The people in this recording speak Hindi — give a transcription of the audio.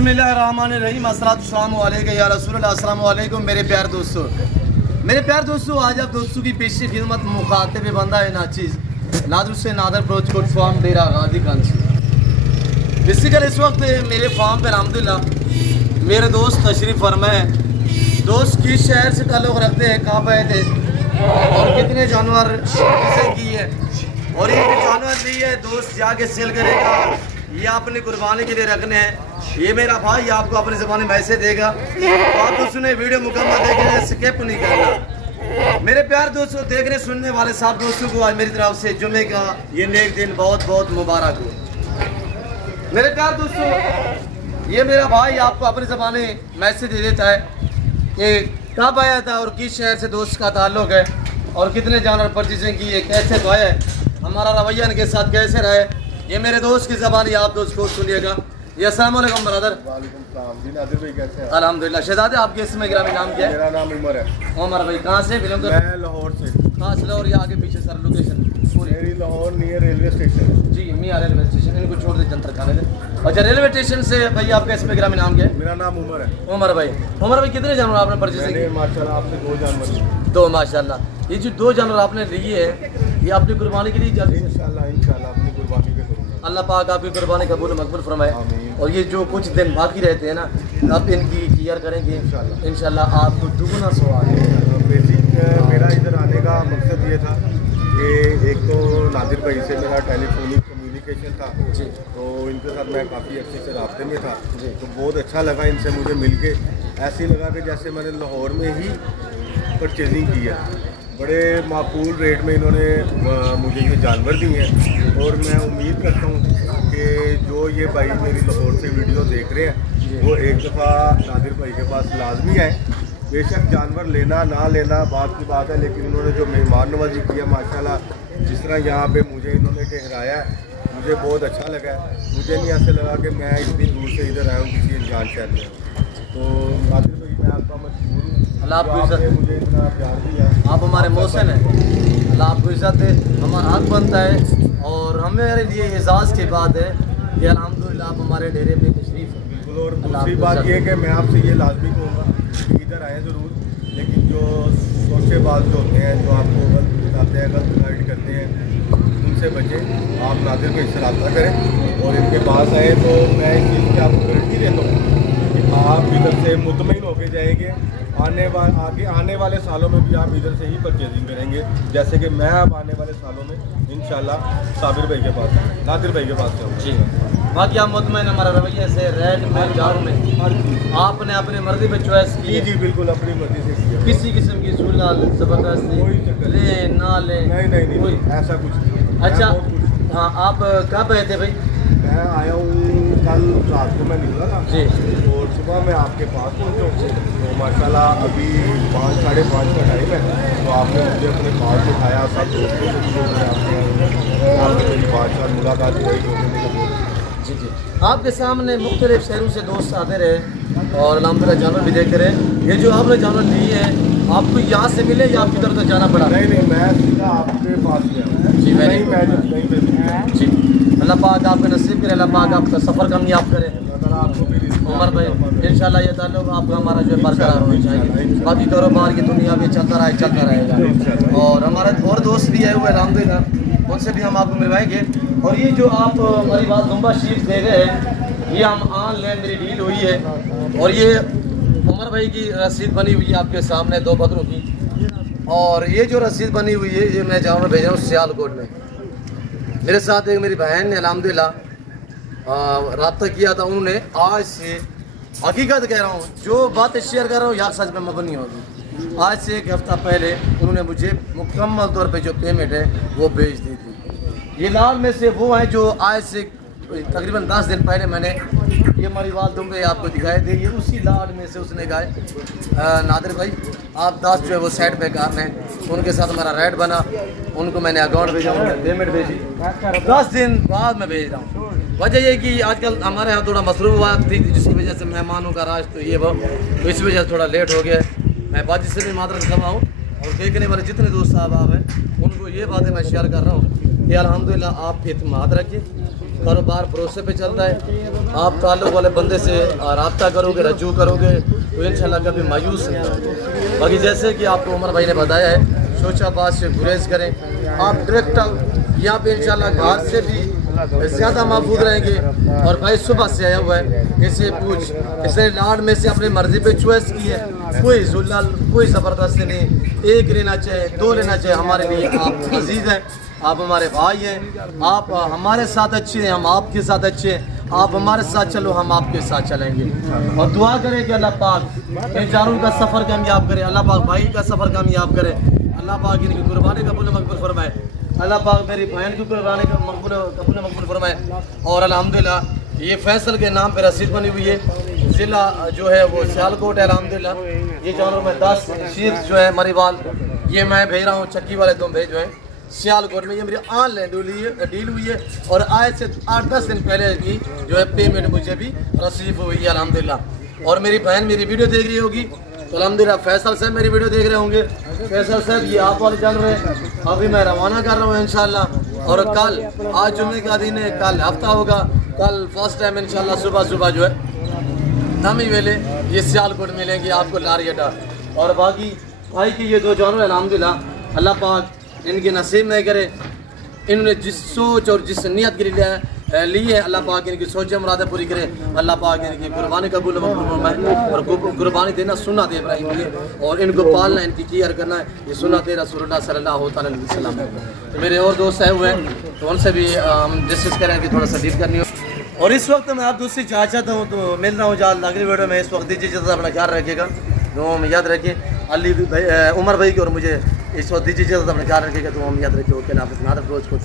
बिस्मिल्लाहिर्रहमानिर्रहीम अस्सलाम वालेकुम या रसूलल्लाह। अस्सलाम वालेकुम मेरे प्यार दोस्तों, आज आप दोस्तों की पेशी खिदमत मुखातिब बंदा है नाचीज़ नादर से नादर प्रोच कोट फार्म डेरा गाजी गंज। बेसिकली इस वक्त मेरे फार्म पर अल्हम्दुलिल्लाह मेरे दोस्त तशरीफ़ फरमाए। दोस्त किस शहर से ताल्लुक़ रखते हैं, कहाँ पे थे और कितने जानवर की है, और ये जो जानवर लिए है दोस्त जाके सेल करेगा, ये अपनी कुर्बानी के लिए रखने हैं। ये मेरा भाई आपको अपनी ज़बान में मैसेज देगा, तो आप उसने वीडियो मुकम्मल देखने स्किप नहीं करना। मेरे प्यार दोस्तों, देखने सुनने वाले सब दोस्तों को आज मेरी तरफ से जुमे का ये नेक दिन बहुत बहुत मुबारक हो। मेरे प्यार दोस्तों, ये मेरा भाई आपको अपनी ज़बान में मैसेज दे देता है कि कब आया था और किस शहर से दोस्त का ताल्लुक़ है और कितने जानवर परचेजिंग की है, कैसे तो है, हमारा रवैया इनके साथ कैसे रहे। ये मेरे दोस्त की ज़बान आप दोस्त को सुनिएगा। ये अस्सलाम वालेकुम ब्रदर। वालेकुम सलाम जी। नादिर भाई कैसे हैं? अल्हम्दुलिल्लाह। शहजादे आपके इसमें ग्रामीण नाम क्या है? मेरा नाम उमर है। उमर भाई कहाँ से बिलोंग करते हैं? मैं लाहौर से। कहाँ से? लाहौर या आगे पीछे सर लोकेशन पूरी? मेरी लाहौर नियर रेलवे स्टेशन। जी मियाँ रेलवे स्टेशन, इनको छोड़ दे जंतर खाने दे। अच्छा रेलवे स्टेशन से भाई आपका इसमें ग्रामीण नाम क्या है? मेरा नाम उमर है। उमर भाई कितने जानवर आपने परचेजिंग किए? माशाल्लाह आपने 2 जानवर लिए। 2 माशाल्लाह। ये जो 2 जानवर आपने लिए है ये अपनी कुर्बानी के लिए इंशाल्लाह अपनी कुर्बानी पे करूँगा। अल्लाह पाक आपकी कुर्बानी कबूल मकबूल फरमाए। और ये जो कुछ दिन बाकी रहते हैं ना, अब इनकी केयर करेंगे इंशाल्लाह आपको दुगुना सवाल। बेसिक मेरा इधर आने का मकसद ये था कि एक तो नादिर भाई से मेरा टेलीफोनिक कम्युनिकेशन था जी, तो इनके साथ मैं काफ़ी अच्छे से रास्ते में था जी, तो बहुत अच्छा लगा इनसे मुझे मिल के। ऐसे ही लगा कि जैसे मैंने लाहौर में ही परचेजिंग की है। बड़े माकूल रेट में इन्होंने मुझे ये जानवर दिए हैं, और मैं उम्मीद करता हूँ कि जो ये भाई मेरी लाहौर से वीडियो देख रहे हैं वो एक दफ़ा नादिर भाई के पास लाजमी आए। बेशक जानवर लेना ना लेना बात की बात है, लेकिन इन्होंने जो मेहमान नवाजी किया माशाल्लाह, जिस तरह यहाँ पे मुझे इन्होंने ठहराया है, मुझे बहुत अच्छा लगा है। मुझे नहीं ऐसे लगा कि मैं इतनी दूर से इधर आया हूँ किसी अनजान शहर में। तो नादिर भाई मैं आपका मशहूर हूँ, अल्लाह आपको इज्जत, मुझे इतना प्यार दिया, आप हमारे मोहसिन हैं, अल्लाह आपको इज्जत है। हमारा हक बनता है और हमारे लिए एजाज़ की बात है कि अल्हम्दुलिल्लाह आप हमारे डेरे पे तशरीफ़। बिल्कुल। और दूसरी बात ये कि मैं आपसे ये लाजमी कहूँगा कि इधर आएँ ज़रूर, लेकिन जो शोशेबाज जो होते हैं, जो आपको गलत बताते हैं, गलत गाइड करते हैं, उनसे बचें। आप नादिर को इससे रब्ता करें और इनके पास आए तो मैं इस चीज़ की आपको गारंटी देता हूँ कि आप इधर से मुतमईन होकर जाएंगे। आने वाले सालों में भी आप इधर से ही परचेजिंग करेंगे, जैसे कि मैं अब आने वाले सालों में इंशाल्लाह साबिर भाई के पास नादिर भाई के पास जाऊँगा जी। बाकी आप मुतमईन हमारा रवैया से रेड में जाओ में आपने अपनी मर्जी पे चॉइस की? जी बिल्कुल अपनी मर्जी से किया। किसी किस्म की सुलह ज़बरदस्ती ले ना ले? नहीं कोई ऐसा कुछ नहीं। अच्छा हाँ, आप कब आए थे भाई? मैं आया हूँ कल रात को, मैं निकला था जी, और सुबह मैं आपके पास पहुँचा। तो माशाल्लाह अभी 5 साढ़े 5 का टाइम है, तो आपने मुझे अपने पास उठाया, सब दोस्तों से आपने मेरी बात मुलाकात हुई जी जी। आपके सामने मुख्तलिफ शहरों से दोस्त आते रहे और अल्हम्दुलिल्लाह जानवर भी देखते रहे। ये जो आपने जानवर लिए हैं आपको यहाँ से मिले या आपकी तरफ जाना पड़ा? नहीं मैं सीधा आपके पास गया जी। मैं जी, अल्लाह पाक आपका नसीब करे, अल्लाह पाक आपका सफ़र कामयाब करे। उमर भाई इंशाल्लाह ये ताल्लुक़ आपका हमारा जो है बरकरार होना चाहिए। बाकी कारोबार की दुनिया भी चलता रहेगा। और हमारे और दोस्त भी आए हुए अल्हम्दुलिल्लाह, उनसे भी हम आपको मिलवाएंगे। और ये जो आप हमारी बात दुम्बा शीट दे गए हैं, ये हम ऑनलाइन मेरी डील हुई है, और ये उमर भाई की रसीद बनी हुई है आपके सामने 2 बकरों की। और ये जो रसीद बनी हुई है ये मैं जानवर भेज रहा हूँ सियालकोट में। मेरे साथ एक मेरी बहन ने अल्हम्दुलिल्लाह रब्ता किया था, उन्होंने आज से हकीकत कह रहा हूँ, जो बातें शेयर कर रहा हूँ या सच में मबनी होगी, आज से 1 हफ़्ता पहले उन्होंने मुझे मुकम्मल तौर पे जो पेमेंट है वो भेज दी थी। ये लाल में से वो हैं जो आज से तकरीबन 10 दिन पहले मैंने ये हमारी बात दुम्बे आपको दिखाए थे। ये उसी लाड में से उसने कहा नादिर भाई आप 10 जो है वो साइड पे करने, उनके साथ हमारा रेट बना, उनको मैंने अकाउंट भेजा, उन्होंने पेमेंट भेजी, 10 दिन बाद मैं भेज रहा हूँ। वजह ये कि आजकल हमारे यहाँ थोड़ा मसरूफ़ात थी जिसकी वजह से मेहमानों का राज तो ये वो, तो इस वजह से थोड़ा लेट हो गया। मैं बाजी से भी मादरत कर रहा हूँ और देखने वाले जितने दोस्त साहब आप हैं उनको ये बातें मैं शेयर कर रहा हूँ कि अल्हम्दुलिल्लाह आप एतमाद रखिए कारोबार भरोसे पे चलता है। आप ताल्लुक़ वाले बंदे से रब्ता करोगे, रजू करोगे तो इंशाल्लाह कभी मायूस नहीं होगे। बाकी जैसे कि आपको उमर भाई ने बताया है, शोचाबाद से गुरेज करें, आप डायरेक्ट यहाँ पे इंशाल्लाह घर से भी ज़्यादा महफूज रहेंगे। और भाई सुबह से आया हुआ है, इसे पूछ, इसने लाड में से अपनी मर्ज़ी पे चॉइस की है, कोई जुल्ल कोई ज़बरदस्ती नहीं। एक लेना चाहे, दो लेना चाहे, हमारे लिए आप अजीज़ हैं, आप हमारे भाई हैं, आप हमारे साथ अच्छे हैं, हम आपके साथ अच्छे हैं। आप हमारे साथ चलो, हम आपके साथ चलेंगे। और दुआ करें कि अल्लाह पाक इन चारों का सफ़र कामयाब करे, अल्लाह पाक भाई का सफ़र कामयाब करे, अल्लाह पाक इनकी कुर्बानी कबूल मकबूल फरमाए, अल्लाह पाक मेरी बहन की कुर्बानी का कबूल मकबूल फरमाए। और अल्हम्दुलिल्लाह ये फैसल के नाम पर रसीद बनी हुई है, ज़िला जो है वो सियालकोट है। अल्हम्दुलिल्लाह ये जानवर में 10 शीर जो है मरीवाल, ये मैं भेज रहा हूँ, चक्की वाले तुम भेजो हैं सियालकोट में। ये मेरी ऑनलाइन डील हुई है और आज से 8-10 दिन पहले की जो है पेमेंट मुझे भी रसीव हुई है अल्हम्दुलिल्लाह। और मेरी बहन मेरी वीडियो देख रही होगी तो अल्हम्दुलिल्लाह फैसल साहब मेरी वीडियो देख रहे होंगे। फैसल साहब ये आप वाले जानवर है, अभी मैं रवाना कर रहा हूँ इंशाल्लाह। और कल, आज जुम्मे का दिन है, कल हफ्ता होगा, कल फर्स्ट टाइम इंशाल्लाह सुबह जो है धमी वेले ये सियालकोट मिलेंगे आपको लारियटा। और बाकी भाई की ये 2 जानवर अल्हम्दुलिल्लाह अल्लाह पाक इनके नसीब में करे, इन्होंने जिस सोच और जिस नियत के लिए ली है, अल्लाह पाक इनकी सोचें मुरादें पूरी करे, अल्लाह पाक इनकी कुर्बानी कबूल फरमाए। और कुर्बानी देना सुन्नत इब्राहिम की है और इनको पालना, इनकी केयर करना है, ये सुन्नत रसूलुल्लाह सल्लल्लाहु अलैहि वसल्लम है। तो मेरे और दोस्त आए हुए हैं तो उनसे भी हम डिस्कस करें कि थोड़ा सा डील करनी हो। और इस वक्त मैं आप दूसरी चाहता हूँ तो मिल रहा हूँ जहाँ अगली वीडियो में। इस वक्त दीजिए इजाज़त, अपना ख्याल रखिएगा, तो हम याद रखिए अली भाई उमर भाई की, और मुझे इस वक्त दीजिए इजाज़त, अपना ख्याल रखिएगा, तो हम याद रखिए। ओके, नाफिज़, नादर रोज़ खुद।